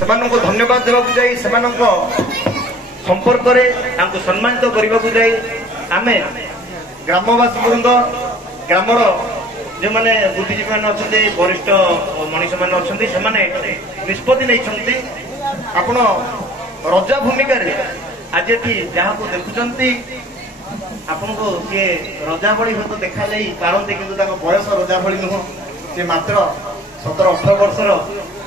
ସେମାନଙ୍କୁ ଧନ୍ୟବାଦ ଦେବାକୁ ଯାଇ ସେମାନଙ୍କ ସମ୍ପର୍କରେ ତାଙ୍କୁ ସମ୍ମାନିତ କରିବାକୁ ଯାଇ ଆମେ ଗ୍ରାମବାସୀ ବୃନ୍ଦ ଗ୍ରାମର ଯେଉଁମାନେ ବୁଦ୍ଧିଜୀବୀ ମାନେ ଅଛନ୍ତି ବରିଷ୍ଠ ମଣିଷ ମାନେ ଅଛନ୍ତି ସେମାନେ ନିଷ୍ପତ୍ତି ନେଇଛନ୍ତି ଆପଣ ରଜା ଭୂମିକାରେ ଆଜି ଏଠି ଯାହାକୁ ଦେଖୁଛନ୍ତି ଆପଣଙ୍କୁ ସିଏ ରଜା ଭଳି ହୁଏତ ଦେଖାଯାଇ ପାରନ୍ତି କିନ୍ତୁ ତାଙ୍କ ବୟସ ରଜା ଭଳି ନୁହଁ ସେ ମାତ୍ର 17-18 ବର୍ଷର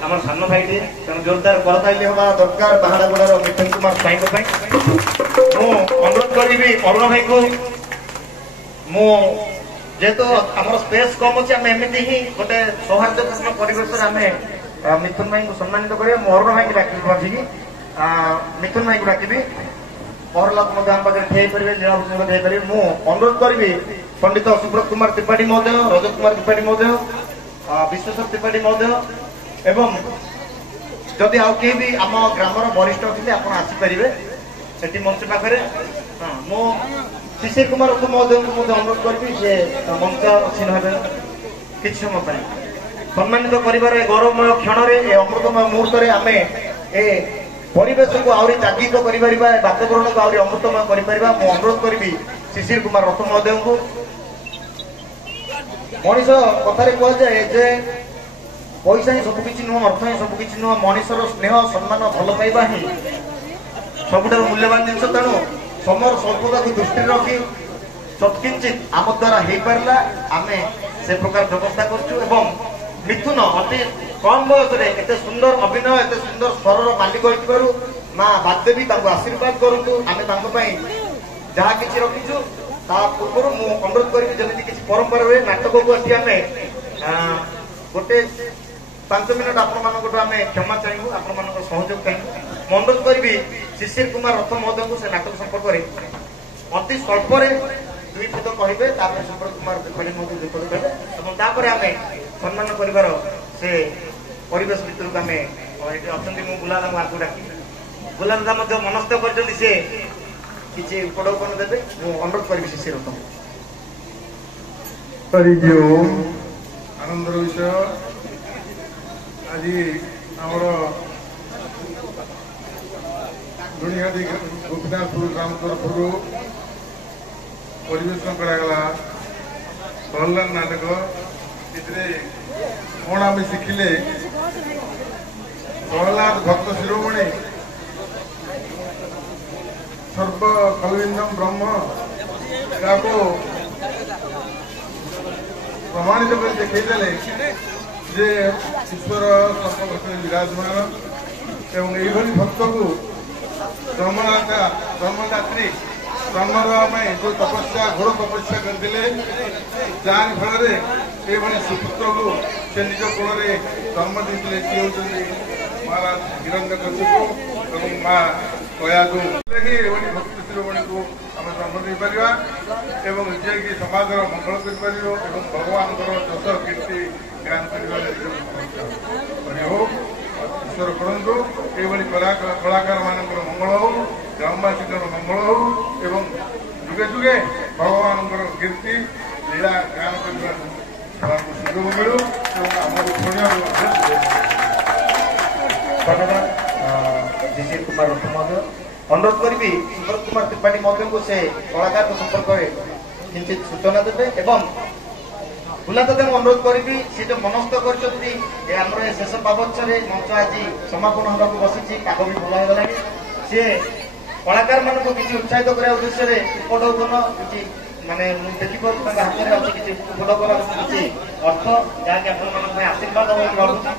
ଆମର ସାନ ଭାଇଟିଏ ତେଣୁ ଜୋରଦାର କରତାଳି ହେବା ଦରକାର ବାହାଡ଼ାଗୁଡ଼ାର ମିଥୁନ କୁମାର ସ୍ୱାଇଁଙ୍କ ପାଇଁ ମୁଁ ଅନୁରୋଧ କରିବି ଅରୁଣ ଭାଇଙ୍କୁ ମୁଁ ଯେହେତୁ ଆମର ସ୍ପେସ୍ କମ୍ ଅଛି ଆମେ ଏମିତି ହିଁ ଗୋଟେ ସୌହାର୍ଦ୍ଦ୍ୟପୂର୍ଣ୍ଣ ପରିବେଶରେ ଆମେ ମିଥୁନ ଭାଇଙ୍କୁ ସମ୍ମାନିତ କରିବା ମୁଁ ଅରୁଣ ଭାଇଙ୍କୁ ଡାକିବି ମଝିକି ମିଥୁନ ଭାଇଙ୍କୁ ଡାକିବି ପହରଲାକୁ ମଧ୍ୟ ଆମ ପାଖରେ ଠିଆ ହେଇପାରିବେ ଲୀଳାଭୂଷଣ ଠିଆ ହେଇପାରିବେ ମୁଁ ଅନୁରୋଧ କରିବି ପଣ୍ଡିତ ସୁବ୍ରତ କୁମାର ତ୍ରିପାଠୀ ମହୋଦୟ ରଜତ କୁମାର ତ୍ରିପାଠୀ ମହୋଦୟ ବିଶ୍ୱେଶ୍ୱର ତ୍ରିପାଠୀ ମହୋଦୟ ଏବଂ ଯଦି ଆଉ କେହି ବି ଆମ ଗ୍ରାମର ବରିଷ୍ଠ ଅଛନ୍ତି ଆପଣ ଆସିପାରିବେ ସେଠି ମଞ୍ଚ ପାଖରେ ମୁଁ ଶିଶିର କୁମାର ମହୋଦୟଙ୍କୁ ମଧ୍ୟ ଅନୁରୋଧ କରିବି ସେ ମଞ୍ଚ ଅସୀନ ହେବେ କିଛି ସମୟ ପାଇଁ ସମ୍ମାନିତ କରିବାର ଏ ଗୌରବମୟ କ୍ଷଣରେ ଏ ଅମୃତମୟ ମୁହୂର୍ତ୍ତରେ ଆମେ ଏ ପରିବେଶକୁ ଆହୁରି ଜାଗିତ କରିପାରିବା ବାତାବରଣକୁ ଆହୁରି ଅମୃତମୟ କରିପାରିବା ମୁଁ ଅନୁରୋଧ କରିବି ଶିଶିର କୁମାର ରଥ ମହୋଦୟଙ୍କୁ ମଣିଷ କଥାରେ କୁହାଯାଏ ଯେ ପଇସା ହିଁ ସବୁକିଛି ନୁହଁ ଅର୍ଥ ହିଁ ସବୁକିଛି ନୁହଁ ମଣିଷର ସ୍ନେହ ସମ୍ମାନ ଭଲ ପାଇବା ହିଁ ସବୁଠାରୁ ମୂଲ୍ୟବାନ ଜିନିଷ ତେଣୁ ସମୟର ସ୍ୱଳ୍ପତାକୁ ଦୃଷ୍ଟିରେ ରଖି ସତ୍କିଞ୍ଚିତ ଆମ ଦ୍ୱାରା ହେଇପାରିଲା ଆମେ ସେ ପ୍ରକାର ବ୍ୟବସ୍ଥା କରୁଛୁ ଏବଂ ମିଥୁନ ଅତି କମ୍ ବୟସରେ ଏତେ ସୁନ୍ଦର ଅଭିନୟ ଏତେ ସୁନ୍ଦର ସ୍ୱରର ମାଲିକ ହୋଇଥିବାରୁ ମା ବାଗଦେବୀ ତାଙ୍କୁ ଆଶୀର୍ବାଦ କରନ୍ତୁ ଆମେ ତାଙ୍କ ପାଇଁ ଯାହା କିଛି ରଖିଛୁ ତା ପୂର୍ବରୁ ମୁଁ ଅନୁରୋଧ କରିବି ଯେମିତି କିଛି ପରମ୍ପରା ହୁଏ ନାଟକକୁ ଏଠି ଆମେ ଗୋଟେ 5 ମିନିଟ୍ ଆପଣମାନଙ୍କଠୁ ଆମେ କ୍ଷମା ଚାହିଁବୁ ଆପଣମାନଙ୍କ ସହଯୋଗ ଚାହିଁବୁ ମୁଁ ଅନୁରୋଧ କରିବି ଶିଶିର କୁମାର ରଥ ମହୋଦୟଙ୍କୁ ସେ ନାଟକ ସମ୍ପର୍କରେ ଅତି ସ୍ୱଳ୍ପରେ 2 ପଦ କହିବେ ତାପରେ ସୁବ୍ରତ କୁମାର ତ୍ରିପାଠୀ ମଧ୍ୟ 2 ପଦ କହିବେ ଏବଂ ତାପରେ ଆମେ ସମ୍ମାନ କରିବାର ସେ ପରିବେଶ ଭିତରକୁ ଆମେ ଏଠି ଅଛନ୍ତି ମୁଁ ବୁଲାଦାଙ୍କୁ ଆଗକୁ ଡାକି ବୁଲାଦା ମଧ୍ୟ ମନସ୍ଥ କରିଛନ୍ତି ସେ କିଛି ଉପଢୌକନ ଦେବେ ମୁଁ ଅନୁରୋଧ କରିବି ଶିଶିର ରଥ ଆନନ୍ଦର ବିଷୟ ଆଜି ଆମର ଦୁଣିହାଟି ଗୋପୀନାଥପୁର ଗ୍ରାମ ତରଫରୁ ପରିବେଷଣ କରାଗଲା ପ୍ରହ୍ଲାଦ ନାଟକ ଏଥିରେ କ'ଣ ଆମେ ଶିଖିଲେ ପ୍ରହ୍ଲାଦ ଭକ୍ତ ଶିରୋମଣି ସର୍ବ କଲବିନ୍ଦମ ବ୍ରହ୍ମ ତାକୁ ପ୍ରମାଣିତ କରି ଦେଖେଇଦେଲେ ଯେ ଈଶ୍ୱର ସର୍ବଭୂତରେ ବିରାଜମାନ ଏବଂ ଏଇଭଳି ଭକ୍ତକୁ ଜନ୍ମଦାତ୍ରୀ ଜନ୍ମ ଦେବା ପାଇଁ ଯେଉଁ ତପସ୍ୟା ଘୋର ତପସ୍ୟା କରିଥିଲେ ଯାହାରି ଫଳରେ ଏଭଳି ସୁପୁତ୍ରକୁ ସେ ନିଜ କୋଳରେ ଜନ୍ମ ଦେଇଥିଲେ ସିଏ ହେଉଛନ୍ତି ମହାରାଜ ହିରଣ୍ୟକଶ୍ୟପ ଏବଂ ମା କୟାକୁ ଏଭଳି ଭକ୍ତ ଶିରୋମଣିକୁ ଆମେ ଜନ୍ମ ଦେଇପାରିବା ଏବଂ ଯିଏକି ସମାଜର ମଙ୍ଗଳ କରିପାରିବ ଏବଂ ଭଗବାନଙ୍କର ଯଶ କୀର୍ତ୍ତି ଜ୍ଞାନ କରିବାରେ ହଉ ଈଶ୍ୱର କରନ୍ତୁ ଏଭଳି କଳାକାରମାନଙ୍କର ମଙ୍ଗଳ ହଉ ଗ୍ରାମବାସୀଙ୍କର ମଙ୍ଗଳ ହଉ ଏବଂ ଯୁଗେ ଯୁଗେ ଭଗବାନଙ୍କର କୀର୍ତ୍ତି ଲୀଳା ଜ୍ଞାନ କରିବାକୁ ସେମାନଙ୍କୁ ସୁଯୋଗ ମିଳୁ ଏବଂ ଆମକୁ ଶୁଣିବାକୁ ଧନ୍ୟବାଦ ଶିଶିର କୁମାର ରଥ ମହୋଦୟ ଅନୁରୋଧ କରିବି ସୁବ୍ରତ କୁମାର ତ୍ରିପାଠୀ ମହୋଦୟଙ୍କୁ ସେ କଳାକାରଙ୍କ ସମ୍ପର୍କରେ କିଞ୍ଚିତ ସୂଚନା ଦେବେ ଏବଂ ବୁଲାଦାଙ୍କୁ ଅନୁରୋଧ କରିବି ସେ ଯୋଉ ମନସ୍ଥ କରିଛନ୍ତି ଆମର ଏ ଶେଷ ପାବଚ୍ଛରେ ମଞ୍ଚ ଆଜି ସମାପନ ହେବାକୁ ବସିଛି ପାଗ ବି ଭଲ ହେଇଗଲାଣି ସିଏ କଳାକାରମାନଙ୍କୁ କିଛି ଉତ୍ସାହିତ କରିବା ଉଦ୍ଦେଶ୍ୟରେ ଉପଢୌକନ କିଛି ମାନେ ମୁଁ ଦେଖିପାରୁଛି ତାଙ୍କ ହାତରେ ଅଛି କିଛି ଉପଢୌକନ କିଛି ଅର୍ଥ ଯାହାକି ଆପଣମାନଙ୍କ ପାଇଁ ଆଶୀର୍ବାଦ ହେବାକୁ ରହୁଛି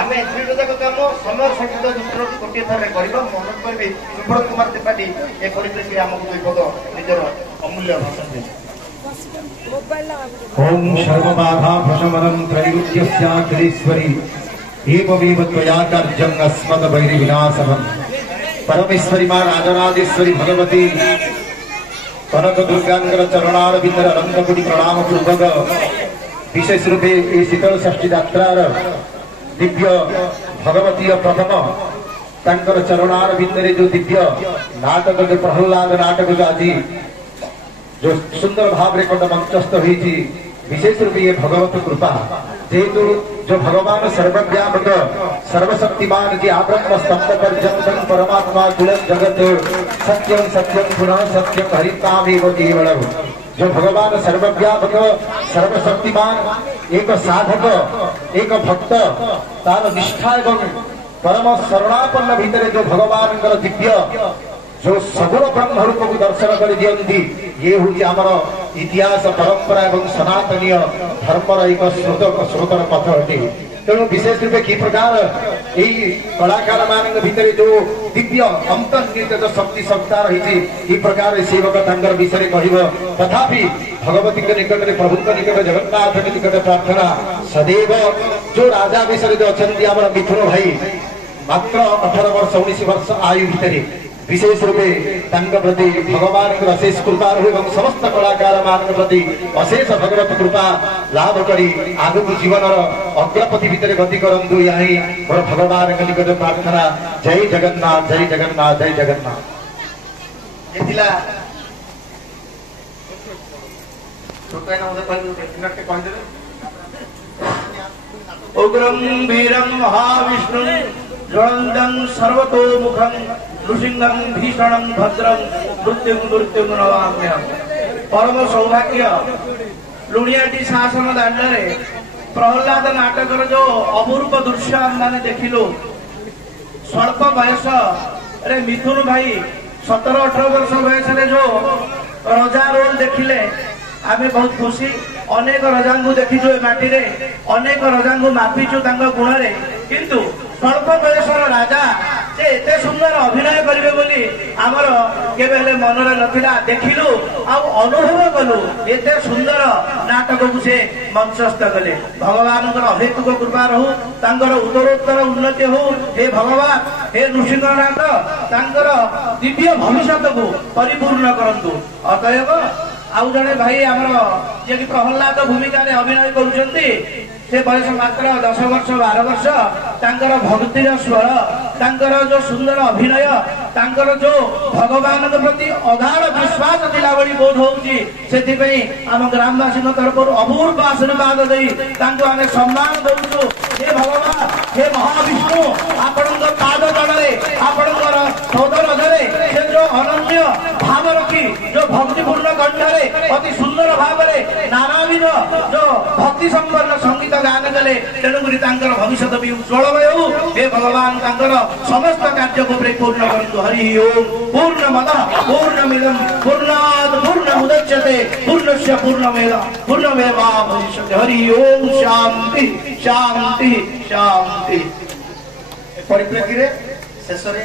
ଆମେ 2ଟା ଯାକ କାମ ସମୟ ସଠିକ ଦୃଷ୍ଟିରୁ ଗୋଟିଏ ଥରରେ କରିବା ମୁଁ ଅନୁରୋଧ କରିବି ସୁବ୍ରତ କୁମାର ତ୍ରିପାଠୀ ଏ ପରିପ୍ରେକ୍ଷୀରେ ଆମକୁ 2 ପଦ ନିଜର ଅମୂଲ୍ୟ ଭାଷଣ ଦେବେ ओम शर्मबाधा भशमनं त्रैरुच्यस्याखिलेश्वरी एवमेव त्वया कार्यं अस्मद् वैरिविनाशनम् परमेश्वरी मां राजराजेश्वरी भगवती कनक दुर्गांगर चरणारविंदर अनंतकोटि प्रणाम पूर्वक विशेष रूपे ए शीतल षष्ठी यात्रार दिव्य भगवती प्रथम तांकर चरणारविंदरे जो दिव्य नाटक जो प्रहलाद नाटक जो आज जो सुंदर भाव रे कंड मंचस्थ होती विशेष रूप ये भगवत कृपा जेहेतु जो भगवान सर्वव्यापक सर्वशक्तिमान जी आब्रह्म स्तंभ पर्यंतं परमात्मा कुल जगत सत्यम सत्यम पुनः सत्यम हरितामेव केवलम। जो भगवान सर्वव्यापक सर्वशक्तिमान एक साधक एक भक्त तार निष्ठा एवं परम शरणापन्न भितर जो भगवान दिव्य जो सगुण ब्रह्म रूप को दर्शन कर दियंती ये हूँ आमर इतिहास परंपरा एवं सनातनीय धर्मर एक स्रोतर पथ अटे। तेणु विशेष रूप कि प्रकार यही कलाकार मान भितर जो दिव्य अंतर्निहित जो शक्ति सत्ता रही प्रकार सेवक तांकर विषय कह तथापि भगवती निकट में प्रभु निकट जगन्नाथ निकट प्रार्थना सदैव जो राजा विषय जो अच्छा आम मिथुन भाई मात्र 18 वर्ष 19 वर्ष आयु भितर विशेष रूपे प्रति भगवान अशेष कृपा रही समस्त कलाकार मान प्रति अशेष भगवत कृपा लाभ करी आगु जीवन अग्रपति भितर गति करंतु यही मोर भगवान निकट प्रार्थना। जय जगन्नाथ जय जगन्नाथ जय जगन्नाथ। उग्रं वीरं महाविष्णु ज्वलन्तं सर्वतोमुखं नृसिंहं भीषणं भद्रं मृत्युं नमाम्यहम्। परम सौभाग्य लुणियाटी शासन दांडे प्रहलाद नाटकर जो अपूर्व दृश्य आम देखिलु स्वल्प बयस रे मिथुन भाई 17-18 वर्ष बयस जो रजा रोल देखिले आमे बहुत खुशी। अनेक रजा देखीचु माटी रे अनेक रजा मापिचु गुण रे किंतु स्वल्प बयसर राजा जे एते सुंदर अभिनय करिवे बोली आमर केबेले मनरे नथिला देखिलु आ अनुभव कलु एते सुंदर नाटक को से मंचस्थ कले। भगवान अहेतुक कृपा रहू तांकर उत्तरोत्तर उन्नति हो हे भगवान हे नृसिंहनाथ तांकर दिव्य भविष्य को परिपूर्ण करंतु। अतएव आउ जड़े भाई आमर जे कि प्रहलाद भूमिका रे अभिनय करुचंती से बयस मात्र 10 वर्ष 12 वर्ष तांकर भक्तिर स्वर तांकर जो सुंदर अभिनय तांकर जो भगवान प्रति अगाध विश्वास दिला बड़ी बोध होउची सेति आम ग्रामवासी तरफ अपूर्व आशीर्वाद दे आम सम्मान दउछु। हे भगवान हे महाविष्णु आपणक पाद तले आपणकर सौदर धरे से जो अनन्य भाव रखी जो भक्तिपूर्ण कंठरे अति सुंदर भाव नानाविध जो भक्ति संपन्न संगीत गान कले तेणुकरी भविष्य भी उज्ज्वलमय हो। हे भगवान समस्त कार्य को परिपूर्ण करंतु। हरि ओम पूर्णमद पूर्णमिदं पूर्णात् पूर्णमुदच्यते पूर्णस्य पूर्णमेवावशिष्यते। हरि ओम शांति शांति शांति। परिप्रेक्षी रे शेष रे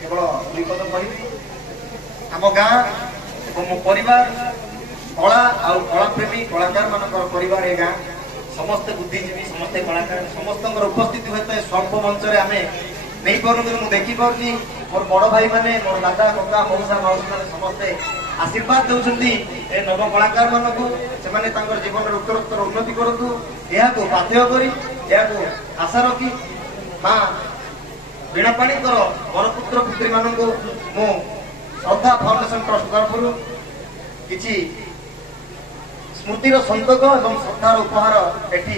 केवल विपद कहि आम गाँ एवं परिवार कला आ कला प्रेमी कलाकार मानकर परिवार ए गाँ समस्त बुद्धिजीवी समस्त कलाकार समस्त उपस्थिति हुए स्वल्प मंच आम नहीं पार्टी मुझे देखी पार्टी मोर बड़ भाई माने मोर दादा कका मौसा माउसी माने समस्ते आशीर्वाद दौरान ए नव कलाकार मान से जीवन उत्तरोत्तर उन्नति करूँ यह बाध्य कर आशा रखी माँ वीणापाणी वरपुत्र पुत्री मान श्रद्धा फाउंडेशन ट्रस्ट तरफ किसी स्मृतिर संतक और श्रद्धार उपहार एटी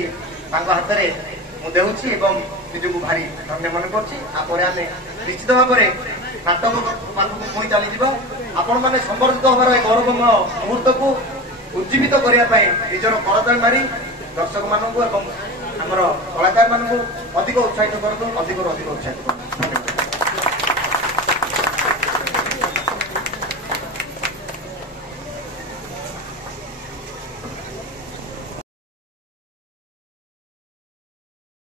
हाथ में देउछि एवं निजको भारी धन्य मन कर निश्चित भाव में नाटक मानक पुणी चली आपण मैंने संबर्धित होबार गौरवमय मुहूर्त को उज्जीवित करने निजर करताल मारी दर्शक मानक आमर कलाकार मानक अधिक उत्साहित करतु अधिक उत्साहित कर।